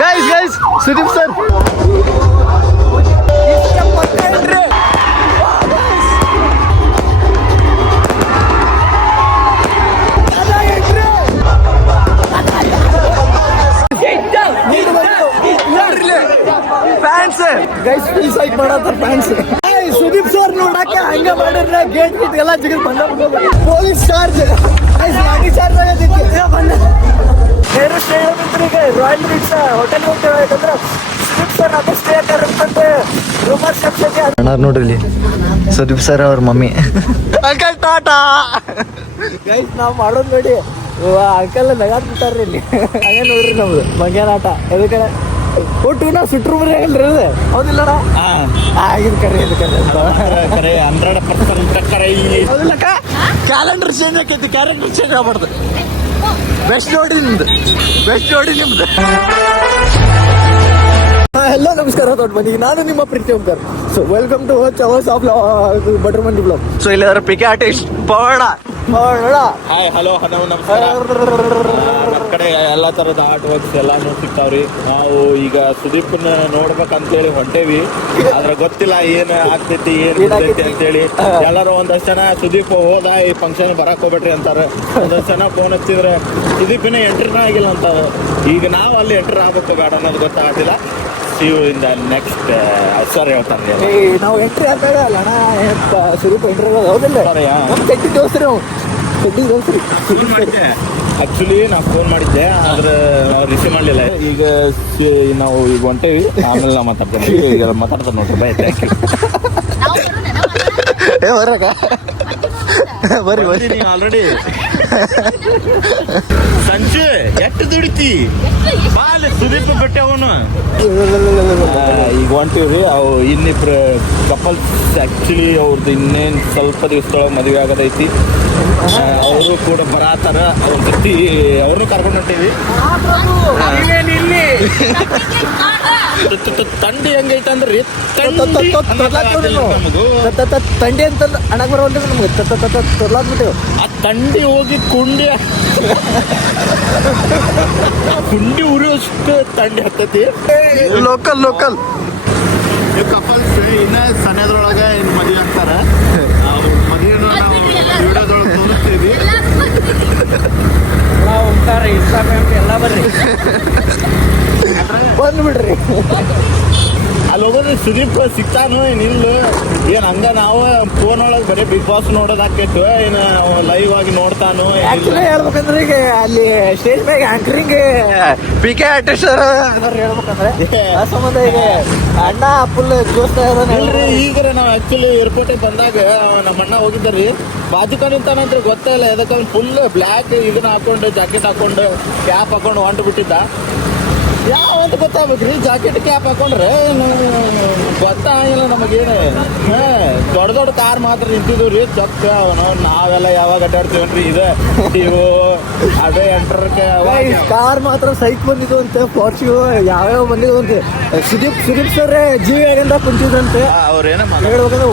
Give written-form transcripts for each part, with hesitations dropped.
Guys Sudeep sir fans guys full psych ಮಾಡತ್ತಾರ fans. Sudeep sir ನೋಡಕ್ಕೆ ಹಂಗ ಮಾಡಿದ್ರೆ ಗೇಟ್ ಗಿಟ್ ಎಲ್ಲ ಜಿಗಿದ್ ಬಂದ ಪೊಲೀಸ್ ಚಾರ್ಜ್ ಗಾಡಿ ಚಾರ್ಜ್ ಆಗೈತಿ ಬಂದ ಬೇರೆ ಸ್ಟೇ ಈಗ ರಾಯಲ್ ರೀಟ್ಸ್ ಹೋಟೆಲ್ ಹೋಗ್ತೇವೆ ಯಾಕಂದ್ರೆ ಸುದೀಪ್ ಸರ್ ಅದೇ ಸ್ಟೇ ಆಗ್ತಾರಂತೆ ರೂಮರ್ ಸೆಕ್ಷನ್ಗೆ ಅಣ್ಣ ನೋಡ್ರಿ ಸುದೀಪ್ ಸರ್ ಅವ್ರ ಮಮ್ಮಿ ಅಂಕಲ್ ಟಾಟಾ ಗೈಸ್ ನಾವು ಮಾಡೋದು ನೋಡಿ ಅಂಕಲ್ ನಗಾಡ್ ಬಿಟ್ಟಾರ್ರಿ ಇಲ್ಲಿ ಹಂಗೆ ನೋಡ್ರಿ ನಮ್ದು ಮಂಗ್ಯಾನ ಆಟ ಎದಕ್ಕೆ ಒಟ್ಟು ನಾವು ಸುಟ್ರು ಮರಿ ಆಗಲ್ರಿ ಅದು ಹೌದಿಲ್ಲಣ್ಣ ಇದು ಕರೆ ಇದು ಕರೆ 100% ಕರೆ ಹೌದಿಲ್ಲಕ್ಕ ಕ್ಯಾಲೆಂಡರ್ ಚೇಂಜ್ ಆಕೈತಿ ಕ್ಯಾರೆಕ್ಟರ್ ಚೇಂಜ್ ಆಗ್ಬಾರ್ದು ಬೆಸ್ಟ್ ಜೋಡಿ ನಿಮ್ದು ಬೆಸ್ಟ್ ಜೋಡಿ ನಿಮ್ದು. ಹಲೋ ನಮಸ್ಕಾರ ದೊಡ್ಡ ಮನೆಗೆ ನಾನು ನಿಮ್ಮ ಪ್ರೀತಿ ಓಂಕರ್. ಸೊ ವೆಲ್ಕಮ್ ಟು ಚವರ್ಸ್ ಆಫ್ ಬಟರ್ ಮಂಡಿ ಬ್ಲಾಗ್. ಸೊ ಇಲ್ಲಿ ಪಿಕೆ ಆರ್ಟಿಸ್ಟ್ ಪವಣ ಹಾಯ್ ಹಲೋ ನಮಸ್ಕಾರ. ನಮ್ಮ ಕಡೆ ಎಲ್ಲ ತರದ ಆರ್ಟ್ ವರ್ಕ್ಸ್ ಎಲ್ಲಾನು ಸಿಗ್ತಾವ್ರಿ. ನಾವು ಈಗ ಸುದೀಪ್ನ ನೋಡ್ಬೇಕಂತೇಳಿ ಹೊಂಟೇವಿ, ಆದ್ರೆ ಗೊತ್ತಿಲ್ಲ ಏನ್ ಆಗ್ತೈತಿ ಏನ್ ಬಿಡ್ತೈತಿ ಅಂತೇಳಿ. ಎಲ್ಲಾರು ಒಂದಷ್ಟು ಜನ ಸುದೀಪ್ ಹೋದ ಈ ಫಂಕ್ಷನ್ ಬರಕ್ ಹೋಗ್ಬೇಡ್ರಿ ಅಂತಾರ, ಒಂದಷ್ಟು ಜನ ಫೋನ್ ಹಚ್ಚಿದ್ರೆ ಸುದೀಪಿನ ಎಂಟ್ರಿನ ಆಗಿಲ್ಲ ಅಂತಾರ. ಈಗ ನಾವು ಅಲ್ಲಿ ಎಂಟ್ರಿ ಆಗ್ಬೇಕು ಬೇಡ ಅನ್ನೋದು ಗೊತ್ತಾಗ್ತಿಲ್ಲ. ಯು ಇನ್ ದ ನೆಕ್ಸ್ಟ್ ಸಾರಿ ಹೇಳ್ತಾನೆ ನಾವು ಎಂಟ್ರಿ ಆಗ್ತಾಗ ಅಣ್ಣ ಸುದೀಪ್ ಎಂಟ್ರಿ ಹೌದಿಲ್ಲ ನಮ್ಮ ಚಟ್ಟಿ ದೋಸ್ರಿ ನಾವು ಚಟ್ಟಿ ದೋಸ್ರಿ ಆಕ್ಚುಲಿ ನಾವು ಫೋನ್ ಮಾಡಿದ್ದೆ ಆದ್ರೆ ರಿಸೀವ್ ಮಾಡಲಿಲ್ಲ. ಈಗ ನಾವು ಈಗ ಹೊಂಟೇವಿ, ಆಮೇಲೆ ನಾವು ಮಾತಾಡ್ತೇನೆ. ಈಗ ಮಾತಾಡ್ತಾರೆ ನೋಡ್ರಿ. Bye thank you. ಬರಾಕ ಬರ್ರಿ ಬರ್ರಿ. ನೀವು ಆಲ್ರೆಡಿ ಸಂಜೆ ಎಷ್ಟು ದುಡಿತಿ ಬಾಲ್ ಸುದೀಪ್ ಬಿಟ್ಟೆ ಅವನು. ಈಗ ಹೊಂಟಿವ್ರಿ. ಅವು ಇನ್ನಿಬ್ರು ಕಪಲ್ಸ್ ಆಕ್ಚುಲಿ ಅವ್ರದ್ದು ಇನ್ನೇನು ಸ್ವಲ್ಪ ದಿವಸದೊಳಗೆ ಮದುವೆ ಆಗೋದೈತಿ. ಅವರು ಕೂಡ ಬರತ್ತಾರ. ಅವ್ರ ಜೊತೆ ಅವ್ರನ್ನೂ ಕರ್ಕೊಂಡು ಹೊಂಟೀವಿ. ತಂಡಿ ಹೆಂಗೈತೆ ಅಂದ್ರೆ ತಂಡಿ ಅಂತ ಅಣ್ಣಕ್ ಬರೋ ನಮ್ಗೆ ತೊರ್ಲಾದ್ಬಿಟ್ಟೇವು. ಆ ತಂಡಿ ಹೋಗಿ ಕುಂಡಿ ಉರಿಯೋಷ್ಟು ತಂಡಿ ಹತ್ತೈತಿ. ಲೋಕಲ್ ಕಪಲ್ಸ್ ಇನ್ನ ಸಣ್ಣದ್ರೊಳಗೆ ಇನ್ನು ಮದುವೆ ಆಗ್ತಾರ. ಮದುವೆನೂ ನಾವು ವಿಡಿಯೋದೊಳಗೆ ತೋರಿಸ್ತೀವಿ. ಇನ್ಸ್ಟಾಗ್ರಾಮ್ ಎಲ್ಲ ಬರ್ರಿ ಬಂದ್ಬಿಡ್ರಿ. ಅಲ್ಲಿ ಹೋಗೋದು ಸುದೀಪ್ ಸಿಗ್ತಾನು ಏನಿಲ್ಲ ಏನ್ ಹಂಗ ನಾವು ಫೋನ್ ಒಳಗೆ ಬರೀ ಬಿಗ್ ಬಾಸ್ ನೋಡೋದಾಕೈತು, ಏನು ಲೈವ್ ಆಗಿ ನೋಡ್ತಾನು. ಆಕ್ಚುಲಿ ಹೇಳ್ಬೇಕಂದ್ರೆ ಈಗ ಅಲ್ಲಿ ಸ್ಟೇಜ್ ಮ್ಯಾಗ ಆಂಕರಿಂಗ್ ಪಿಕೆ ಆರ್ಟಿಸ್ಟ್ ಹೇಳ್ಬೇಕಂದ್ರೆ ಆ ಸಂಬಂಧ ಈಗ ಅಣ್ಣ ಫುಲ್ ಜೋಸ್ತಾ ಇಲ್ರಿ. ಈಗ ನಾವು ಆಕ್ಚುಲಿ ಏರ್ಪೋರ್ಟಿಗೆ ಬಂದಾಗ ನಮ್ಮ ಅಣ್ಣ ಹೋಗಿದ್ದಾರಿ, ಬಾಜುಕ ನಿಂತಾನಂದ್ರೆ ಗೊತ್ತೇ ಇಲ್ಲ. ಎದಕ್ಕೆ ಫುಲ್ ಬ್ಲ್ಯಾಕ್ ಇದನ್ನ ಹಾಕೊಂಡು ಜಾಕೆಟ್ ಹಾಕೊಂಡು ಕ್ಯಾಪ್ ಹಾಕೊಂಡು ಹೊಂಟು ಬಿಟ್ಟಿದ್ದ. ಯಾವ ಅಂತ ಗೊತ್ತಾಗ್ಬೇಕ್ರಿ, ಜಾಕೆಟ್ ಕ್ಯಾಪ್ ಹಾಕೊಂಡ್ರೆ ಗೊತ್ತಾಗಿಲ್ಲ ನಮಗೇನು. ದೊಡ್ಡ ದೊಡ್ಡ ಕಾರ್ ಮಾತ್ರ ನಿಂತಿದ್ವು ರೀ ಚೊಕ್ಕ. ಅವನು ನಾವೆಲ್ಲ ಯಾವಾಗ ಅಡ್ಡಾಡ್ತೀವನ್ರಿ ಇದೆ ಇವು ಅದೇ ಎಂಟ್ರಕ್ಕೆ ಕಾರ್ ಮಾತ್ರ ಸೈಕ್ ಬಂದಿದ್ದು ಅಂತೆ. ಫಾರ್ಚ್ಯೂ ಯಾವ್ಯಾವ ಬಂದಿದ್ದು ಅಂತೆ. ಸುದೀಪ್ ಸರ್ ಜೀವಿ ಆಗಿಂದ ಕುಂತಿದ್ರಂತೆ. ಅವ್ರೇನ ಹೇಳ್ಬೇಕಂದ್ರೆ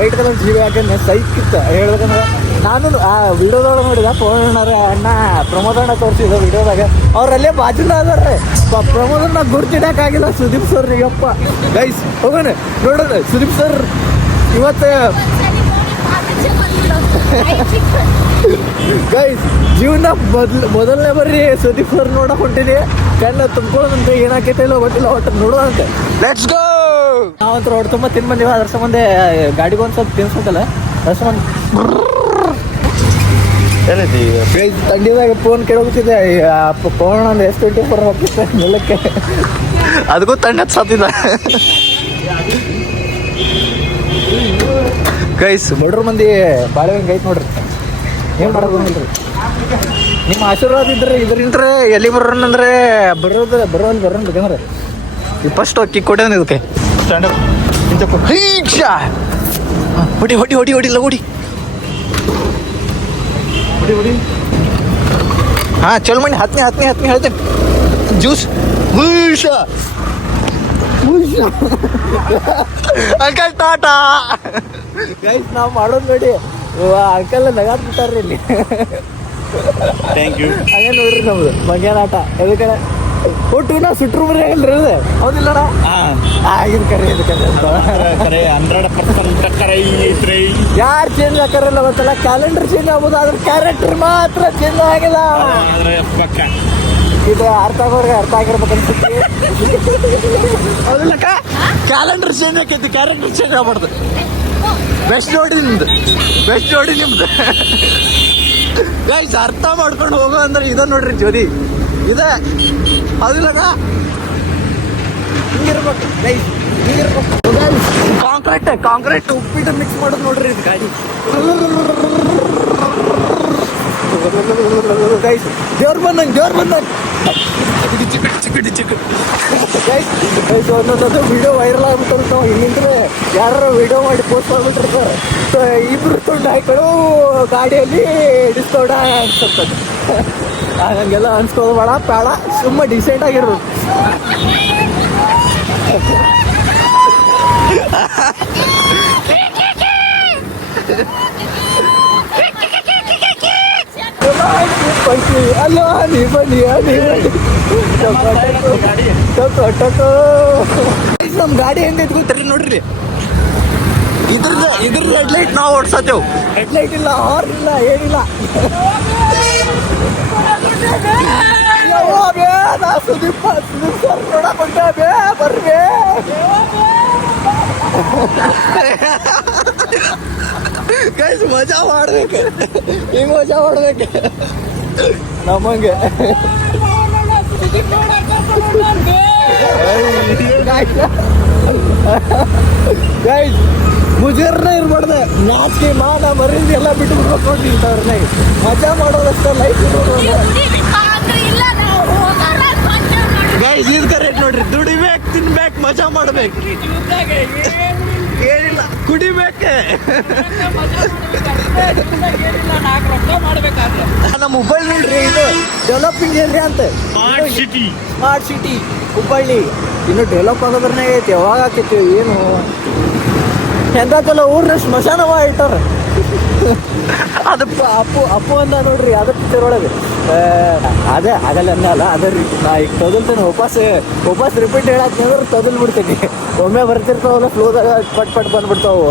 ವೈಟ್ ಕಲರ್ ಜೀವಿ ಹಾಕಂದ್ರೆ ಸೈಕ್ ಇತ್ತು. ಹೇಳ್ಬೇಕಂದ್ರೆ ನಾನು ಆ ವಿಡಿಯೋದೊಳಗೆ ನೋಡಿದ ಪವಣ್ಣರ ಅಣ್ಣ ಪ್ರಮೋದ್ ಅಣ್ಣ ತೋರಿಸಿದ ವಿಡಿಯೋದಾಗ ಅವ್ರಲ್ಲೇ ಬಾಜುನ ಅದಾರೆ. ಪ್ರಮೋದನ್ನ ಗುರ್ತಿಡಕ್ಕಾಗಿಲ್ಲ ಸುದೀಪ್ ಸರ್. ಯಪ್ಪ ಗೈಸ್ ಹೋಗೋಣ ನೋಡೋಣ ಸುದೀಪ್ ಸರ್ ಇವತ್ತು ಗೈಸ್ ಜೀವನ ಮೊದಲನೇ ಬರ್ರಿ ಸುದೀಪ್ ಸರ್ ನೋಡಕ್ ಹೊಂಟಿನಿ. ಕಣ್ಣ ತುಂಬ್ಕೊಳ್ಳೋದಂತೆ ಏನಾಕೈತೆ ಇಲ್ಲ ಗೊತ್ತಿಲ್ಲ, ಒಟ್ಟು ನೋಡೋದಂತೆ. Let's go. ನಾವಂತ್ರ ಹೊಟ್ಟು ತುಂಬ ತಿನ್ ಬಂದಿವ. ಅದ್ರ ಸಂಬಂಧ ಗಾಡಿಗೆ ಒಂದು ಸ್ವಲ್ಪ ತಿನ್ಸ್ಬೇಕಲ್ಲ, ಅದ್ರ ಸಂಬಂಧ ತಂಡಿದಾಗ ಫೋನ್ ಕೇಳೋಗ್ತಿದ್ದೆ. ಫೋನ್ ಎಷ್ಟು 24 ಹೋಗ್ತಿದ್ದೆ ನೆಲಕ್ಕೆ, ಅದಕ್ಕೂ ತಂಡ ಹತ್ತಿದ. ಗೈಸ್ ಬಡ್ರ ಮಂದಿ ಬಾಳೆಹಣ್ಣು ಗೈಸ್ ನೋಡ್ರಿ, ಏನು ಮಾಡೋದಿಲ್ರಿ. ನಿಮ್ಮ ಆಶೀರ್ವಾದ ಇದ್ರೆ ಇದರಿಂದ್ರೆ ಎಲ್ಲಿ ಬರೋಣಂದ್ರೆ ಬರೋಲ್ಲ ಬೇಕಂದ್ರೆ ಫಸ್ಟ್ ಕಿಕ್ ಕೊಟ್ಟೇನೆ ಇದಕ್ಕೆ. ಸ್ಟ್ಯಾಂಡ್ ಹೊಡಿಲ್ಲ ಹೊಡಿ. ಹಾ ಚಲೋ ಮಾಡಿ ಹತ್ತನೇ ಹೇಳ್ತೇನೆ. Juice uncle Tata. ಗೈಸ್ ನಾವು ಮಾಡೋದು ನೋಡಿ ಅಂಕಲ್ ನಗಾಡ್ ಬಿಟ್ಟಾರ್ರಿ ಇಲ್ಲಿ. Thank you. ಹಂಗೆ ನೋಡ್ರಿ ನಮ್ದು ಮಂಗ್ಯಾನ ಆಟ. ಎದಕ್ಕೆ ಒಟ್ಟು ಸುಟ್ರು ಬರೀ ಆಗಿಲ್ರಿ ಅದು ಹೌದಿಲ್ಲಣ್ಣ ಆಗಿದ್ ಕರೆ ಇದು ಕರೆ ಕರೆ 100% ಕರೆ ಐತ್ರಿ. ಯಾರು ಚೇಂಜ್ ಹಾಕಾರಲ್ಲ ಗೊತ್ತಲ್ಲ, ಕ್ಯಾಲೆಂಡರ್ ಚೇಂಜ್ ಆಗ್ಬೋದು ಆದ್ರೆ ಕ್ಯಾರೆಕ್ಟರ್ ಮಾತ್ರ ಚೇಂಜ್ ಆಗಿಲ್ಲ. ಆದ್ರೆ ಪಕ್ಕ ಇದು ಅರ್ಥ ಆಗೋರ್ಗೆ ಅರ್ಥ ಆಗಿರ್ಬೇಕು ಅನ್ಸುತ್ತೆ. ಹೌದಿಲ್ಲಕ್ಕ, ಕ್ಯಾಲೆಂಡರ್ ಚೇಂಜ್ ಆಕೈತಿ, ಕ್ಯಾರೆಕ್ಟರ್ ಚೇಂಜ್ ಆಗ್ಬಾರ್ದು. ಬೆಸ್ಟ್ ಜೋಡಿ ನಿಮ್ದು, ಬೆಸ್ಟ್ ಜೋಡಿ ನಿಮ್ದು. ಗೈಸ್ ಅರ್ಥ ಮಾಡ್ಕೊಂಡು ಹೋಗೋ ಅಂದ್ರೆ ಇದ ನೋಡ್ರಿ ಜೋಡಿ ಇದೆ ಹೌದಿಲ್ಲಕ್ಕ, ಹಿಂಗಿರ್ಬೇಕು ಗೈಸ್, ಹಿಂಗಿರ್ಬೇಕು. ಕಾಂಕ್ರೀಟ್ ಉಪ್ಪಿಟ್ಟು ಮಿಕ್ಸ್ ಮಾಡೋದು ನೋಡ್ರಿ ಇದು ಗಾಡಿ. ಗೈಸ್ ದೇವ್ರ ಬಂದಂಗೆ ಗೈಸ್ ಒಂದೊಂದು ವಿಡಿಯೋ ವೈರಲ್ ಆಗ್ಬಿಟ್ಟು ಇಲ್ಲಿಂದ್ರೆ ಯಾರು ವಿಡಿಯೋ ಮಾಡಿ ಪೋಸ್ಟ್ ಮಾಡ್ಬಿಟ್ಟಿರ್ತಾರೆ. ಸೊ ಇಬ್ರು ತುಂಡು ಹಾಕೊಂಡು ಗಾಡಿಯಲ್ಲಿ ಇಡಿಸ್ಕೊಂಡ ಅನ್ಸುತ್ತದೆ. ಹಂಗೆಲ್ಲ ಅನ್ಸ್ಕೋಬೇಡ ಬೇಡ, ಸುಮ್ಮ ಡಿಸೆಂಟ್ ಆಗಿರ್ಬೇಕು. ಅಲ್ಲೋ ನೀ ಬನ್ನಿ ನಮ್ ಗಾಡಿ ಹೆಂಗೈತಿ ಗೊತ್ತರಿ ನೋಡ್ರಿ. ಇದ್ರ ರೆಡ್ ಲೈಟ್ ನಾವು ಓಡ್ಸತ್ತೇವ್. ರೆಡ್ ಲೈಟ್ ಇಲ್ಲ, ಹಾರ್ನ್ ಇಲ್ಲ, ಏನಿಲ್ಲ. ಸುದೀಪ್ ಸರ್ ನೋಡಕ್ ಹೊಂಟೇ ಬರ್ರಿ. ಗೈಸ್ ಮಜಾ ಮಾಡ್ಬೇಕು, ಹಿಂಗ್ ಮಜಾ ಮಾಡ್ಬೇಕು ನಮಗೆ. ಗೈಸ್ ಮುಜರ್ನ ಇರ್ಬಾರ್ದೆ, ನಾಚಿಕೆ ಮಾನ ಮರಿಂದ ಎಲ್ಲ ಬಿಟ್ಟು ಬಿಡ್ಬೇಕು ನೋಡಿ ಇಂಥವ್ರನ್ನ. ಮಜಾ ಮಾಡೋದಷ್ಟೇ ಲೈಫ್ ಇರೋದು. ಗೈಸ್ ಇದು ಕರೆಕ್ಟ್ ನೋಡ್ರಿ, ದುಡಿಬೇಕು, ತಿನ್ಬೇಕು, ಮಜಾ ಮಾಡ್ಬೇಕು, ಏನಿಲ್ಲ ಕುಡಿಬೇಕೆ. ನಮ್ಮ ಹುಬ್ಬಳ್ಳಿ ನೋಡ್ರಿ, ಇದು ಡೆವಲಪಿಂಗ್ ಏನ್ರಿ ಅಂತ, ಸ್ಮಾರ್ಟ್ ಸಿಟಿ ಹುಬ್ಬಳ್ಳಿ ಇನ್ನು ಡೆವಲಪ್ ಆಗೋದ್ರನ್ನೇ ಐತಿ. ಯಾವಾಗ ಆಕೈತಿ ಏನು ಎಂತಲ್ಲ ಊರ್ನ ಸ್ಮಶಾನವ ಇಟ್ಟಾರ. ಅದು ಅಪ್ಪು ಅಂತ ನೋಡ್ರಿ, ಅದ ಪಿಕ್ಚರ್ ಒಳಗೆ ಅದೇ ಆಗಲ್ಲ ಅನ್ನಲ್ಲ ಅದ ರೀ. ನಾ ಈಗ ತೊದಲ್ತೇನೆ, ವಾಪಸ್ ರಿಪೀಟ್ ಹೇಳಕ್ಕೆ ಅಂದ್ರೆ ತೊದಲ್ ಬಿಡ್ತೇನೆ. ಒಮ್ಮೆ ಬರ್ತಿರ್ತಾವಲ್ಲ ಫ್ಲೋದಾಗ ಪಟ್ ಬಂದ್ಬಿಡ್ತಾವು.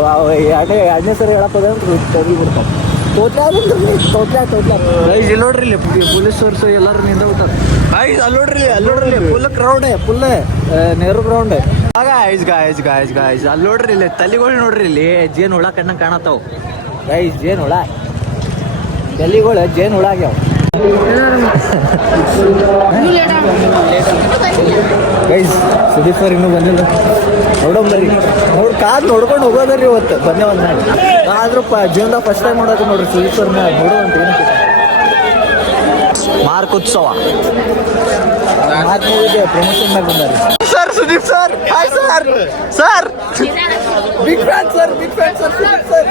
ಎರಡನೇ ಸರಿ ಹೇಳಪ್ಪದ ತೊದಲ್ ಬಿಡ್ತಾವೆ. ಇಲ್ಲಿ ನೋಡ್ರಿ, ಇಲ್ಲಿ ಪೊಲೀಸ್ ಅವ್ರು ಎಲ್ಲರೂ ನಿಂತ ಅಲ್ಲಿ ನೋಡ್ರಿ full crowd, full Nehru ground. Guys ಅಲ್ಲಿ ನೋಡ್ರಿ, ಇಲ್ಲಿ ತಲೆಗಳು ನೋಡ್ರಿ, ಇಲ್ಲಿ ಜೇನ್ ಹುಳ ಕಣ್ಣಂಗೆ ಕಾಣತ್ತಾವ. ಗೈಸ್ ಜೇನ್ ಹುಳ, ತಲೆಗಳು ಜೇನ್ ಹುಳ ಆಗ್ಯಾವ. ಗೈಸ್ ಸುದೀಪ್ ಸರ್ ಇನ್ನೂ ಬಂದಿಲ್ಲ, ನೋಡೋಂಬರ್ರಿ. ಕಾದ್ ನೋಡ್ಕೊಂಡು ಹೋಗೋದ್ರಿ ಇವತ್ತು ಬಂದೇ ಒಂದು ಆದ್ರೂ ಜೀವನದಾಗ ಫಸ್ಟ್ ಟೈಮ್ ಮಾಡೋದು ನೋಡ್ರಿ ಸುದೀಪ್ ಸರ್ನ ನೋಡುವಂತ. ಮಾರ್ಕ್ ಉತ್ಸವ ಮೂವಿಗೆ ಪ್ರಮೋಷನ್ ಮ್ಯಾಗ ಬಂದಾರೆ sir. Sudeep sir, hi sir. Sir big fan sir, Sudeep sir.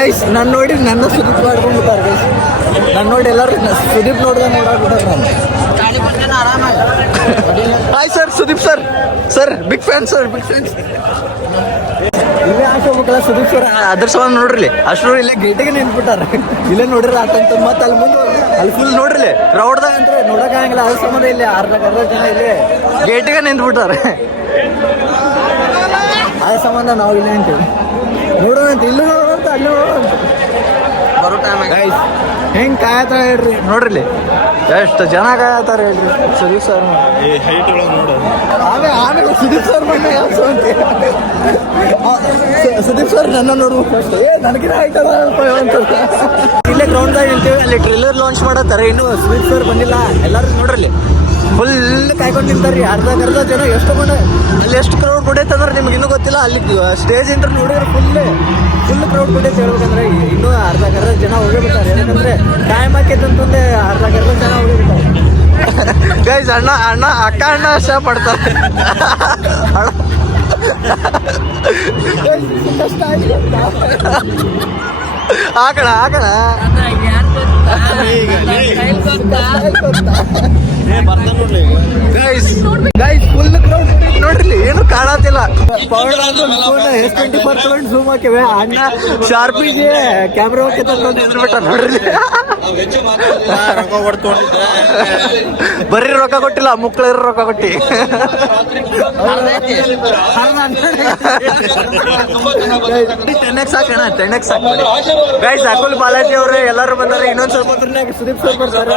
Guys ನಾನು ನೋಡಿ ನನ್ನ ಸುದೀಪ್ ಮಾಡ್ಕೊಂಡ್ಬಿಟ್ಟಾರೆ. ಗೈಸ್ ನಾನು ನೋಡಿ ಎಲ್ಲರೂ ಸುದೀಪ್ ನೋಡ್ದೆ ನೋಡಾಕ್ಬಿಟ್ಟಾರೆ. ನಾನು hi sir, Sudeep sir big fan ಇಲ್ಲೇ ಹಾಕೋಬೇಕಲ್ಲ ಸುದೀಪ್ ಸರ್. ಅದ್ರ ಸಲ ನೋಡ್ರಿ ಅಷ್ಟು ಇಲ್ಲೇ ಗೇಟಿಗೆ ನಿಂತ್ಬಿಟ್ಟಾರೆ. ಇಲ್ಲೇ ನೋಡ್ರಿ ಆತಂತ ಮತ್ತೆ ಅಲ್ಲಿ ಮುಂದೆ ಅಲ್ಲಿ ಫುಲ್ ನೋಡ್ರಿ ಕ್ರೌಡ್ದಾಗ ಅಂತ ನೋಡೋಕ್ಕಾಗಂಗಿಲ್ಲ. ಅದ್ರ ಸಂಬಂಧ ಇಲ್ಲಿ ಅರ್ಧ ಜನ ಇಲ್ಲಿ ಗೇಟಿಗೆ ನಿಂತ್ಬಿಟ್ಟಾರೆ. ಅದ್ರ ಸಂಬಂಧ ನಾವು ಇಲ್ಲೇ ನಿಂತೀವಿ, ನೋಡೋಣಂತ, ಇಲ್ಲಿ ನೋಡೋಣಂತ, ಅಲ್ಲಿ ನೋಡೋಣಂತ. ಬರೋ ಟೈಮ್ ಹೆಂಗೆ ಕಾಯತಾರ ಹೇಳ್ರಿ. ನೋಡ್ರಿ ಎಷ್ಟು ಜನ ಕಾಯತಾರ ಹೇಳ್ರಿ ಸುದೀಪ್ ಸರ್. ಆಮೇಲೆ ಸುದೀಪ್ ಸರ್ ಬಂದ ಸುದೀಪ್ ಸರ್ ನನ್ನ ನೋಡ್ಬೇಕು ಫಸ್ಟ್. ನನಗಿನ ಆಯ್ತದ ಅಂತ ಇಲ್ಲೇ ಗ್ರೌಂಡ್ದಾಗ ನಿಂತೀವಿ. ಅಲ್ಲಿ ಟ್ರೇಲರ್ ಲಾಂಚ್ ಮಾಡತ್ತಾರೆ, ಇನ್ನು ಸುದೀಪ್ ಸರ್ ಬಂದಿಲ್ಲ. ಎಲ್ಲರೂ ನೋಡ್ರಿ ಫುಲ್ ಕಾಯ್ಕೊಂಡು ನಿಂತಾರ್ರಿ. ಅರ್ಧ ಜನ ಎಷ್ಟು ಬಂದ ಅಲ್ಲಿ ಎಷ್ಟು ಕ್ರೌಡ್ ಕೊಡೈತಂದ್ರೆ ನಿಮ್ಗೆ ಇನ್ನೂ ಗೊತ್ತಿಲ್ಲ. ಅಲ್ಲಿ ಸ್ಟೇಜ್ ಇಂಟ್ರ್ ನೋಡಿದ್ರೆ ಫುಲ್ ಕ್ರೌಡ್ ಕೊಡೈತೆ. ಹೇಳ್ಬೇಕಂದ್ರೆ ಇನ್ನೂ ಅರ್ಧ ಜನ ಹೋಗಿಬಿಡ್ತಾರೆ. ಯಾಕಂದ್ರೆ ಟೈಮ್ ಹಾಕೈತಂತಂದ್ರೆ ಅರ್ಧ ಜನ ಹೋಗಿಬಿಡ್ತಾರೆ. ಗೈಸ್ ಅಕ್ಕ ಅಷ್ಟ ಪಡ್ತಾರೆ. ಹಾಕಣ ಗೈಸ್ ಫುಲ್ ಕ್ರೌಡ್ ನೋಡ್ರಿ. ಏನು ಕಾಣತಿಲ್ಲ. S24 ತಗೊಂಡು ಝೂಮ್ ಹಾಕಿವೆ. ಅಣ್ಣ ಶಾರ್ಪಿಗೆ ಕ್ಯಾಮ್ರಾ ಹೋಗಿ ತಂದು ಎದ್ರುಬಿಟ್ಟ ನೋಡ್ರಿ. ಬರೀ ರೊಕ್ಕ ಕೊಟ್ಟಿಲ್ಲ, ಮುಕ್ಕಳ ರೊಕ್ಕ ಕೊಟ್ಟಿ. ಟೆನ್ಎಕ್ಸ್ ಗೈಸ್, ಅಕುಲ್ ಬಾಲಾಜಿ ಅವರು ಎಲ್ಲರೂ ಬಂದಾರೆ. ಇನ್ನೊಂದ್ ಸ್ವಲ್ಪ ಸುದೀಪ್ ಸರ್ ಬರ್ತಾರೆ.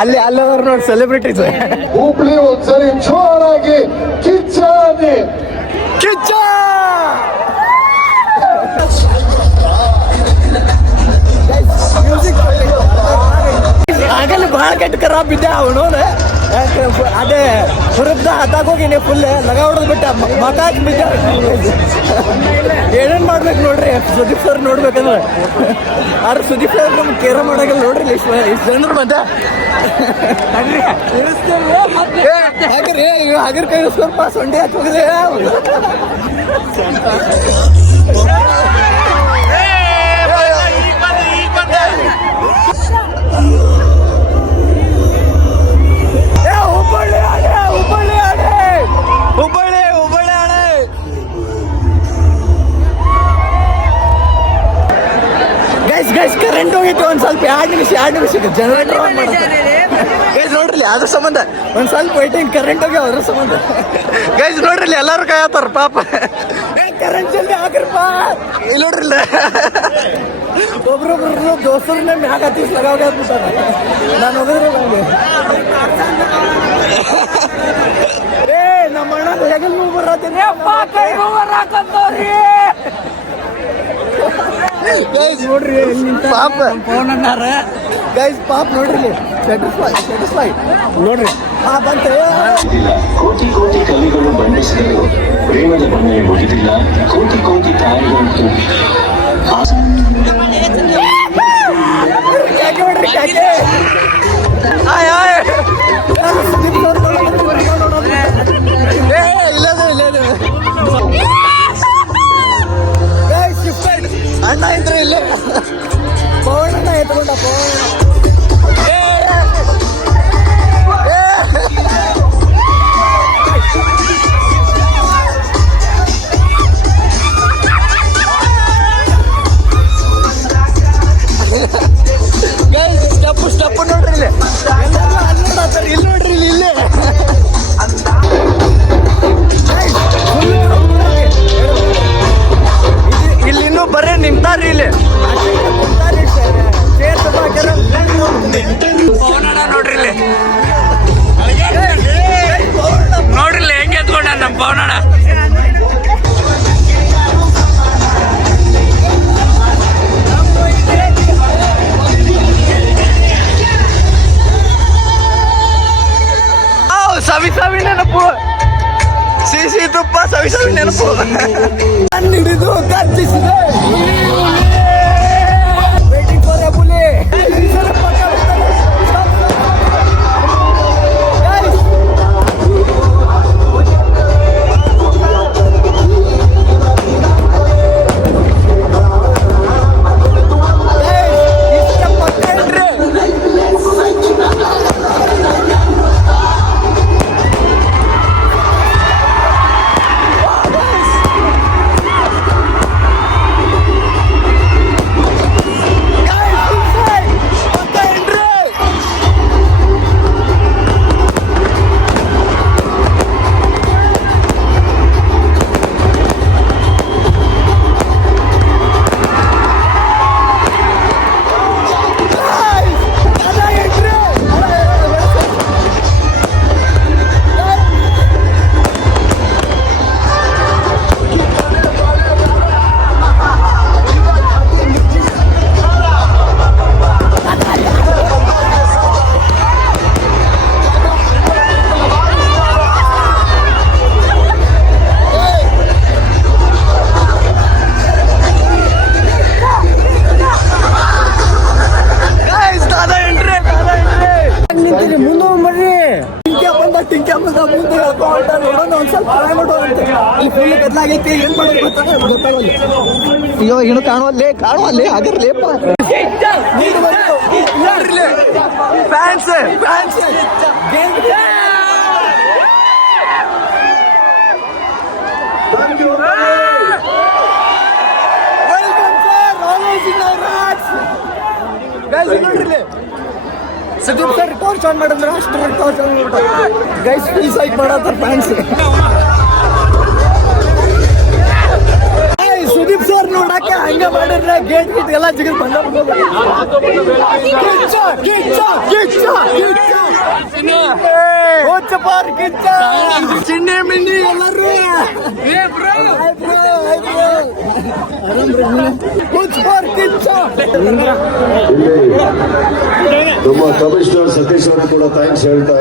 ಅಲ್ಲಿ ಅಲ್ಲವರು ನೋಡಿ ಸೆಲೆಬ್ರಿಟೀಸ್. ಹುಬ್ಳಿ ಒಂದ್ಸರಿ ಜೋರಾಗಿ ಕಿಚ್ಚಾನೆ ಕಿಚ್ಚ ಆಗಲ್ಲ ಭಾಳ ಕೆಟ್ಟ ಖರಾಬ್ ಬಿದ್ದೆ ಅವನು. ಅದೇ ಹುರುಬ್ದ ಹತ್ತಾಗೋಗಿನಿ ಫುಲ್ ಲಗ ಹೊಡೆದ್ ಬಿಟ್ಟ ಮಕ ಬಿದ್ದ. ಏನೇನ್ ಮಾಡ್ಬೇಕು ನೋಡ್ರಿ ಸುದೀಪ್ ಸರ್ ನೋಡ್ಬೇಕಂದ್ರೆ. ಆದ್ರೆ ಸುದೀಪ್ ಸರ್ ನಮ್ಗೆ ಕೇರ ಮಾಡಾಗಲ್ಲ ನೋಡ್ರಿ. ಇಷ್ಟು ಜನರು ಬಂದ ಹಾಗರ್ ಕೈ ಸ್ವಲ್ಪ ಸೊಂಡೆ ಹಾಕಿ ಹೋಗಿದೆ. ಹುಬ್ಬಳ್ಳಿ ಆಣೆ. ಗೈಸ್ ಕರೆಂಟ್ ಹೋಗಿತ್ತು ಒಂದ್ ಸ್ವಲ್ಪ 2 ನಿಮಿಷ ಜನರೇಟರ್ ಆನ್ ಮಾಡ್ತಾರೆ. ಗೈಸ್ ನೋಡ್ರಿ ಅದ್ರ ಸಂಬಂಧ ಒಂದ್ ಸ್ವಲ್ಪ ವೈಟಿಂಗ್ ಕರೆಂಟ್ ಹೋಗಿ ಅದ್ರ ಸಂಬಂಧ. ಗೈಸ್ ನೋಡ್ರಿ ಎಲ್ಲಾರು ಕಾಯತ್ತಾರ ಪಾಪ. ಕರೆಂಟ್ ಜಲ್ದಿ ಹಾಕ್ರಪ್ಪ. ಇಲ್ಲಿ ನೋಡ್ರಿಲ್ಲ ಒಬ್ರೊಬ್ರು ದೋಸ್ತರನ್ನ ಮ್ಯಾಗ ಹತ್ತಿಸ್ ಲಗಾವ್ಬಿಟ್ಟಾರ. ನಾನು ಹೋಗಿದ್ರೆ ನಂಗೆ ನಮ್ಮ ಅಣ್ಣ ಹೆಗಲ್ ನೋವು ಬರತ್ತೀನಿ. ನೋಡ್ರಿ ಪಾಪ ಫೋನ್ ಅನ್ನಾರ. ಗೈಸ್ ಪಾಪ ನೋಡ್ರಿ ಸ್ಯಾಟಿಸ್ಫೈ ನೋಡ್ರಿ. ಬಂತ ಕೋಟಿ ಕೋಟಿ ಕವಿಗಳು ಬಣ್ಣಿಸಿದರು, ಪ್ರೇಮದ ಬಣ್ಣ ಮುಗಿದಿಲ್ಲ. ಕೋಟಿ ಕೋಟಿ ತಾಯಿಗಳು ಕ್ಯಾಕೆ ನೋಡ್ರಿ ಕ್ಯಾಕೆ. ಅಣ್ಣ ಇದ್ರೆ ಇಲ್ಲೇ ಪವನ್ ಅಣ್ಣ ಎತ್ಕೊಂಡ. ಸ್ಟೆಪ್ ನೋಡ್ರಿ ಇಲ್ಲಿ ಅಲ್ಲೋಡತ್ತಾರೆ. ಇಲ್ಲಿ ನೋಡ್ರಿ ಇಲ್ಲೇ ಇಲ್ಲಿ ಇನ್ನೂ ಬರೀ ನಿಂತಾರ್ರಿ. ಇಲ್ಲಿ ನೋಡ್ರಿ ಇಲ್ಲಿ ನೋಡ್ರಿ ಹೆಂಗೆ ಎತ್ಕೊಂಡ ನಮ್ಮ ಪವನಣ್ಣ. ಸವಿ ನೆನಪು, ಸಿಹಿ ತುಪ್ಪ ಸವಿ ನೆನಪು. ಹಿಡಿದು ಗರ್ಜಿಸಿದೆ. ವೇಟಿಂಗ್ ಫಾರ್ ಎ ಬುಲೆ. ಟಿಂಕಿ ಮುಂದೆ ಹೇಳ್ಕೊಂಡ ನೋಡೋಣ ಒಂದ್ ಸ್ವಲ್ಪ ಟ್ರೈ ಮಾಡುವ ಅಂತ ಇಲ್ಲಿ ಫುಲ್ ಗದ್ಲಾಗೈತಿ ಏನ್ ಮಾಡೋದು ಗೊತ್ತಾಗಲ್ಲ ಅಯ್ಯೋ ಏನು ಕಾಣುವಲ್ಲೇ ಆಗಿರ್ಲೇಪ fans Sudeep sir torch on ಮಾಡಿದ್ರೆ ಅಷ್ಟು ಟಾರ್ಚ್ ಆನ್ ಮಾಡ್ಬಿಟ್ಟು ಗೈಸ್ ಫುಲ್ ಸೈಕ್ ಮಾಡತ್ತಾರ ಫ್ಯಾನ್ಸ್ ಸುದೀಪ್ ಸರ್ ನೋಡಕ್ಕೆ ಹಂಗ ಮಾಡಿದ್ರೆ ಗೇಟ್ ಗಿಟ್ ಎಲ್ಲ ಜಿಗಿದ್ ಬಂದ ಚಿನ್ನೆ ಮಿಂಡಿ ಎಲ್ಲರೂ ನಮ್ಮ ಕಮಿಷನರ್ ಸತೀಶ್ ಅವರು ಕೂಡ ಥ್ಯಾಂಕ್ಸ್ ಹೇಳ್ತಾ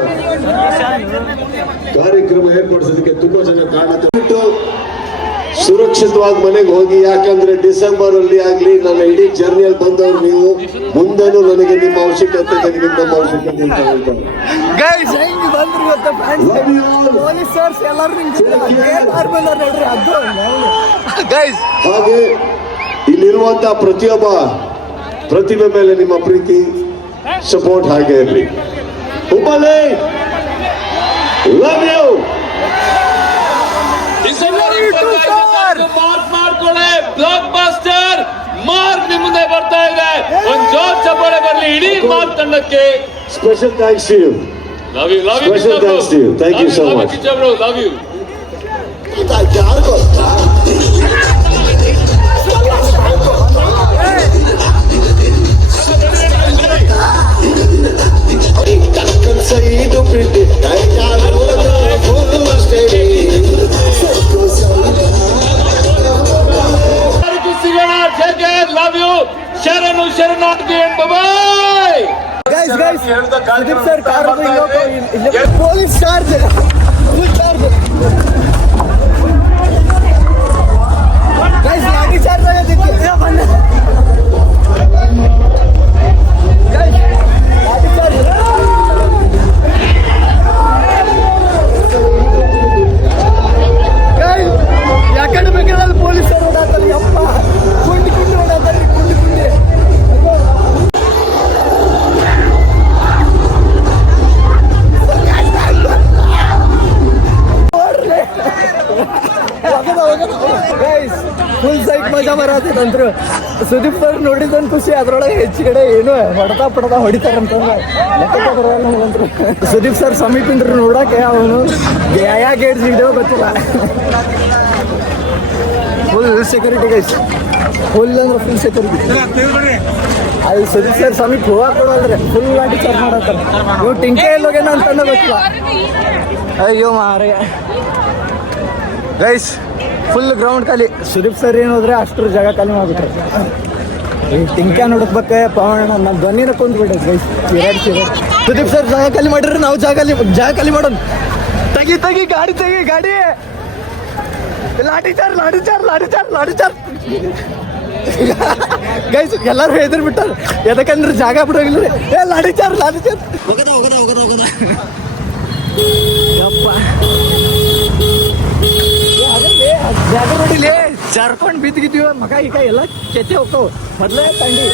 ಕಾರ್ಯಕ್ರಮ ಏರ್ಪಡಿಸೋದಕ್ಕೆ ತುಂಬಾ ಜನ ಕಾಣುತ್ತೆ. ಸುರಕ್ಷಿತವಾಗಿ ಮನೆಗೆ ಹೋಗಿ, ಯಾಕಂದ್ರೆ ಡಿಸೆಂಬರ್ ಅಲ್ಲಿ ಆಗ್ಲಿ ನನ್ನ ಇಡೀ ಜರ್ನಿಯಲ್ಲಿ ಬಂದವರು ನೀವು, ಮುಂದೆನೂ ನನಗೆ ನಿಮ್ಮ ಅವಶ್ಯಕತೆ ಇದೆ, ನಮ್ಮ ಅವಶ್ಯಕತೆ ಅಂತ ಹೇಳ್ತಾರೆ. ಗೈಸ್ ಹೆಂಗ್ ಬಂದ್ರಿ ಗೊತ್ತಾ ಪೊಲೀಸ್ ಸರ್ಸ್ ಎಲ್ಲರೂ ಗೈಸ್ ಹಾಗೆ ಇಲ್ಲಿರುವಂತಹ ಪ್ರತಿಯೊಬ್ಬ ಪ್ರತಿಭೆ ಮೇಲೆ ನಿಮ್ಮ ಪ್ರೀತಿ ಸಪೋರ್ಟ್ ಹಾಗೆ ಇರಲಿ. Hubballi love you. ಮಾರ್ಕ್ ಮಾಡ್ಕೊಳ್ಳಿ, ಬ್ಲಾಕ್ ಬಾಸ್ಟರ್ ಮಾರ್ಕ್ ನಿಮ್ಮ ಮುಂದೆ ಬರ್ತಾ ಇದೆ. ಒಂದು ಜೋರ್ ಚಪ್ಪಾಳೆ ಬರಲಿ ಇಡೀ ಮಾರ್ಕ್ ತಂಡಕ್ಕೆ. Special thanks to you. Love you, love you. Special thanks to you. Thank you so much. Love you. ಸಿಗೋಣ. Love you. ಶರಣಾರ್ಥಿ. Bye. Guys Sudeep sir car police charge full charge guys lathi charge ಆಗೈತಿ ಬಂದ guys lathi charge guys ಯಾಕಡೆ ಬೇಕಾದ್ರೆ ಪೊಲೀಸರು ಓಡಾಡ್ತಾರೆ ಯಪ್ಪ ಕುಂಡಿ ಓಡಾಡ್ತಾರೆ ಕುಂಡಿ ಫುಲ್ ಸೈಕ್ ಮಜಾ ಬರತ್ತಂದ್ರು. ಸುದೀಪ್ ಸರ್ ನೋಡಿದಂತ ಖುಷಿ, ಅದ್ರೊಳಗೆ ಹೆಚ್ಚಿಗಡೆ ಏನು ಹೊಡೆದ ಹೊಡಿತಾರಂತಂದ್ರೆ ಲೆಕ್ಕ ಬರೋದಂದ್ರು. ಸುದೀಪ್ ಸರ್ ಸಮೀಪಿಂದ್ರು ನೋಡಕ್ಕೆ ಅವನು ಯಾವ ಗೇಟ್ ಸಿಗ್ದೇವೋ ಗೊತ್ತಿಲ್ಲ. ಫುಲ್ ಸೆಕ್ಯೂರಿಟಿ ಗೈಸ್, ಫುಲ್ ಅಂದ್ರೆ ಫುಲ್ ಸೆಕ್ಯೂರಿಟಿ. ಅಲ್ಲಿ ಸುದೀಪ್ ಸರ್ ಸಮೀಪ ಹೋಗಕ್ಕೆ ಕೊಡೋದ್ರೆ ಫುಲ್ ಗಾಡಿ ಚಾರ್ಜ್ ಮಾಡತ್ತಾರೆ. ನೀವು ಟಿಂಕೆ ಎಲ್ಲೋಗೇನೋ ಅಂತಂದ ಗೊತ್ತಿಲ್ಲ. ಅಯ್ಯೋ ಮಾರೇ ಗೈಸ್, ಫುಲ್ ಗ್ರೌಂಡ್ ಖಾಲಿ. ಸುದೀಪ್ ಸರ್ ಏನೋದ್ರೆ ಅಷ್ಟರ ಜಾಗ ಖಾಲಿ ಮಾಡ್ಬಿಟ್ರೆ ಈ ಟಿಂಕ ನೋಡಕ್ಬೇಕೆ ಪವನ ನಮ್ಮ ಧ್ವನಿನ ಕುಂತ್ಬಿಟ್ಟೆ ಗೈಸ್. ಸುದೀಪ್ ಸರ್ ಜಾಗ ಖಾಲಿ ಮಾಡಿದ್ರೆ ನಾವು ಜಾಗ ಖಾಲಿ ಮಾಡೋಣ. ತೆಗಿ ಗಾಡಿ ಲಾಠಿ ಚಾರ್ ಗೈಸ್ ಎಲ್ಲರೂ ಹೆದರ್ ಬಿಟ್ಟಾರ. ಯಾಕಂದ್ರೆ ಜಾಗ ಬಿಡೋಗಿಲ್ಲ. ಲಾಠಿ ಚಾರ್ ಹೋಗದ ಯಪ್ಪ ಜಾಗ ನೋಡಿಲಿ ಜಾರ್ಕೊಂಡ್ ಬಿದ್ದಿದ್ದೀವ ಮಗ. ಈಗ ಎಲ್ಲ ಕೆತ್ತೆ ಹೋಗ್ತಾವ ಮೊದ್ಲೇ ತಂಡಿ.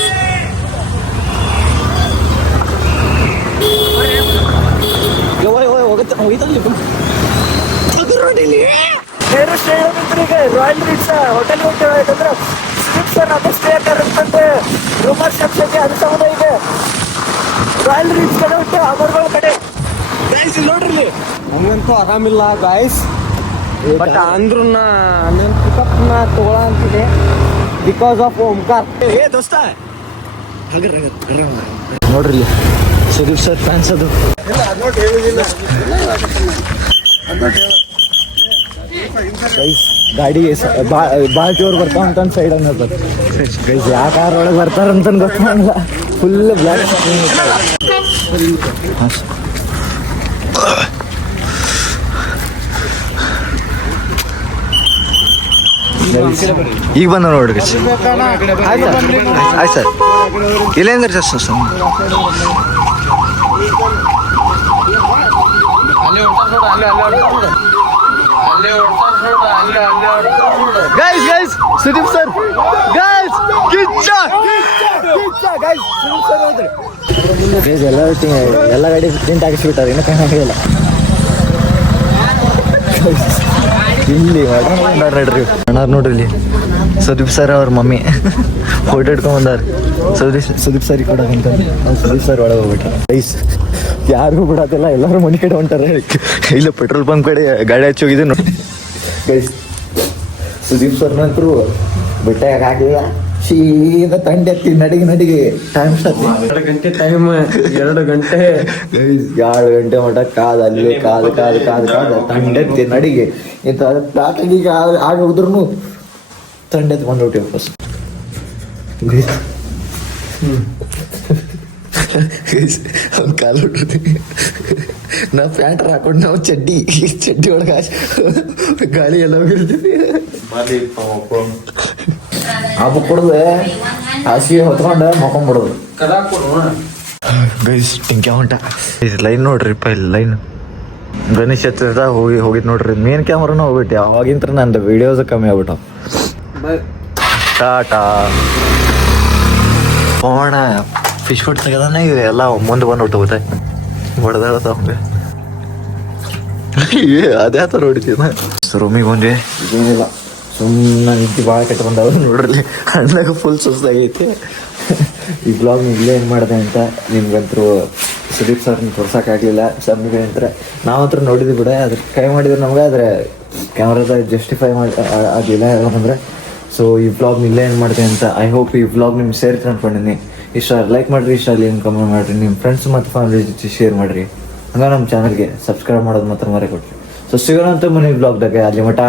ನೋಡಿಲಿ ಬೇರೆ ಸ್ಟೇ ಈಗ ರಾಯಲ್ ರೀಟ್ಸ್ ಹೋಟೆಲ್ ಹೋಗ್ತೇವೆ. ಯಾಕಂದ್ರೆ ಸುದೀಪ್ ಸರ್ ಅದೇ ಸ್ಟೇ ಅಂತಂದ್ರೆ ರೂಮರ್ ಶಬ್ದಕ್ಕೆ ಅದು ಸಮುದಾಯ ಇದೆ. ರಾಯಲ್ ರೀಟ್ಸ್ ಕಡೆ ಹೊಟ್ಟು ಅಮರ್ಗಳ ಕಡೆ ಗೈಸ್ ನೋಡ್ರಿ. ಹಂಗಂತೂ ಆರಾಮಿಲ್ಲ ಗಾಯ್ಸ್, ಬಟ್ ಅಂದ್ರೂ ನನ್ನ ಪಿಕಪ್ನ ತಗೊಳ ಅಂತಿದೆ ಬಿಕಾಸ್ ಆಫ್ ಓಂಕಾರ್. ಏ ದೋಸ್ತ ನೋಡ್ರಿ ಸುದೀಪ್ ಸರ್ ಫ್ಯಾನ್ಸ್ ಅದು. ಗೈಸ್ ಗಾಡಿ ಭಾಳ ಜೋರು ಬರ್ತಾವ ಅಂತ ಸೈಡ್ ಅನ್ನೋದು ಗೈಸ್. ಯಾವ ಕಾರ್ ಒಳಗೆ ಬರ್ತಾರಂತ ಗೊತ್ತಾಗಲ್ಲ. ಫುಲ್ ಬ್ಲ್ಯಾಕ್ ಈಗ ಬಂದ ನೋಡ್ರಿ. ಆಯ್ತು ಸರ್, ಇಲ್ಲೇಂದ್ರೆ just guys Sudeep sir guys Kichcha guys Sudeep sir ಹೋದ್ರಿ ಗೈಸ್ ಎಲ್ಲ ಗಾಡಿ ಪ್ರಿಂಟ್ ಹಾಕಿಸ್ಬಿಟ್ಟಾರೆ ಇನ್ನೂ ಕಾಣಂಗಿಲ್ಲ ಇಲ್ಲಿ ನೋಡ್ರಿ ಅಣ್ಣಾರ್ ನೋಡ್ರಿ ಇಲ್ಲಿ ಸುದೀಪ್ ಸರ್ ಅವ್ರ ಮಮ್ಮಿ ಫೋಟೋ ಇಟ್ಕೊಂಡ್ ಬಂದಾರ ಸುದೀಪ್ ಸರ್ ಕೊಡೋಕಂತ ಸುದೀಪ್ ಸರ್ ಒಳಗೆ ಹೋಗ್ಬಿಟ್ರೆ ಗೈಸ್ ಯಾರಿಗೂ ಬಿಡೋದಿಲ್ಲ ಎಲ್ಲರೂ ಮನೆ ಕಡೆ ಹೊಂಟಾರೆ ಇಲ್ಲ ಪೆಟ್ರೋಲ್ ಪಂಪ್ ಕಡೆ ಗಾಡಿ ಹಚ್ಚಿ ಹೋಗಿದ್ದೆ ನೋಡಿ ಗೈಸ್ ಸುದೀಪ್ ಸರ್ ನಂತರು ಬಿಟ್ಟಾಗ ಹಾಕಿಲ್ಲ ಸೀದಾ ತಂಡೆ ಎತ್ತಿ ನಡಿಗೆ ಟೈಮ್ ಎರಡು ಗಂಟೆ 2 ಗಂಟೆ ಮಟ್ಟ ಅಲ್ಲೇ ಕಾದು ತಂಡೆತ್ತಿ ನಡಿಗೆ ಇಂಥ ಪ್ಯಾಕಿಂಗ್ ಆಗ ಹೋದ್ರು ತಂಡೆತ್ತು ಬಂದ್ಬಿಟ್ಟು ವಾಪಸ್ ಅವ್ನು ಕಾಲು ಹೊಟ್ಟಿರ್ತೀನಿ ನಾವು ಪ್ಯಾಂಟ್ ಹಾಕೊಂಡು ನಾವು ಚಡ್ಡಿ ಒಳಗೆ ಗಾಳಿ ಎಲ್ಲ ಹೋಗಿರ್ತೀವಿ ಹಬ್ಬ ಕೊಡದೆ ಹಾಸಿಗೆ ಹೊತ್ಕೊಂಡು ಮಕ್ಕೊಂಡ್ಬಿಡೋದು ಗೈಸ್ ಟಿಂಕ್ಯ ಹೊಂಟ ಲೈನ್ ನೋಡ್ರಿ ಇಲ್ಲಿ ಲೈನ್ ಗಣೇಶ್ ಹತ್ರ ಹೋಗಿದ್ ನೋಡ್ರಿ ಮೇನ್ ಕ್ಯಾಮ್ರಾನು ಹೋಗ್ಬಿಟ್ಟು ಅವಾಗಿಂತ ನಂದು ವಿಡಿಯೋಸ್ ಕಮ್ಮಿ ಆಗ್ಬಿಟ್ಟು ಟಾಟಾ ಹೋಣ ಫಿಶ್ ಫುಡ್ ತೆಗೆದಾನೆ ಎಲ್ಲ ಮುಂದೆ ಬಂದು ಹೋಗುತ್ತೆ ಹೊಡೆದಾಡತ್ತ ಅವಂಗೆ ಅದೇ ಆ ಥರ ಹೊಡಿತೀನ ರೂಮಿಗೆ ಬಂದ್ವಿ ಏನಿಲ್ಲ ಸುಮ್ಮನೆ ನಿಂತು ಭಾಳ ಕೆಟ್ಟ ಬಂದವ ನೋಡ್ರಿ ಹಣ್ಣಾಗ ಫುಲ್ ಸುಸ್ತಾಗೈತಿ ಈ ಬ್ಲಾಗ್ ಇಲ್ಲೇ ಏನು ಮಾಡಿದೆ ಅಂತ ನಿಮ್ಗಂತರೂ ಸುದೀಪ್ ಸರ್ನ ತೋರ್ಸೋಕ್ಕಾಗಲಿಲ್ಲ ಸಮ್ಮಿಗೆ ಅಂತಾರೆ ನಾವಂತೂ ನೋಡಿದ್ವಿ ಬಿಡ ಅದ್ರ ಕೈ ಮಾಡಿದ್ರೆ ನಮ್ಗೆ ಆದರೆ ಕ್ಯಾಮ್ರಾದ ಜಸ್ಟಿಫೈ ಆಗಲಿಲ್ಲ ಯಾಕಂದ್ರೆ ಸೊ ಈ ಬ್ಲಾಗ್ ಇಲ್ಲೇ ಏನು ಮಾಡಿದೆ ಅಂತ ಐ ಹೋಪ್ ಈ ಬ್ಲಾಗ್ ನಿಮ್ಗೆ ಸೇರ್ತೀನಿ ಅಂದ್ಕೊಂಡಿನಿ ಇಷ್ಟ ಲೈಕ್ ಮಾಡಿರಿ ಇಷ್ಟ ಅಲ್ಲಿ ಕಮೆಂಟ್ ಮಾಡಿರಿ ನಿಮ್ಮ ಫ್ರೆಂಡ್ಸ್ ಮತ್ತು ಫ್ಯಾಮಿಲಿ ಜೊತೆ ಶೇರ್ ಮಾಡಿರಿ ಹಂಗೆ ನಮ್ಮ ಚಾನಲ್ಗೆ ಸಬ್ಸ್ಕ್ರೈಬ್ ಮಾಡೋದು ಮಾತ್ರ ಮರೆ ಕೊಡ್ರಿ ಸೊ ಸಿಗೋಣ ಅಂತ ಮನೆ ಬ್ಲಾಗ್ದಾಗ ಅಲ್ಲಿ ಮಟ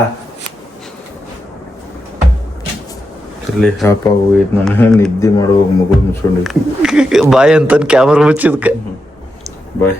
ಇಲ್ಲಿ ಹಾಪ ಹೋಗಿದ್ದು ನಾನು ನಿದ್ದೆ ಮಾಡುವಾಗ ಮಗು ಮುಚ್ಕೊಂಡಿದ್ದೆ ಬಾಯ್ ಅಂತ ಕ್ಯಾಮರಾ ಮುಚ್ಚಿದ್ಕೆ ಬಾಯ್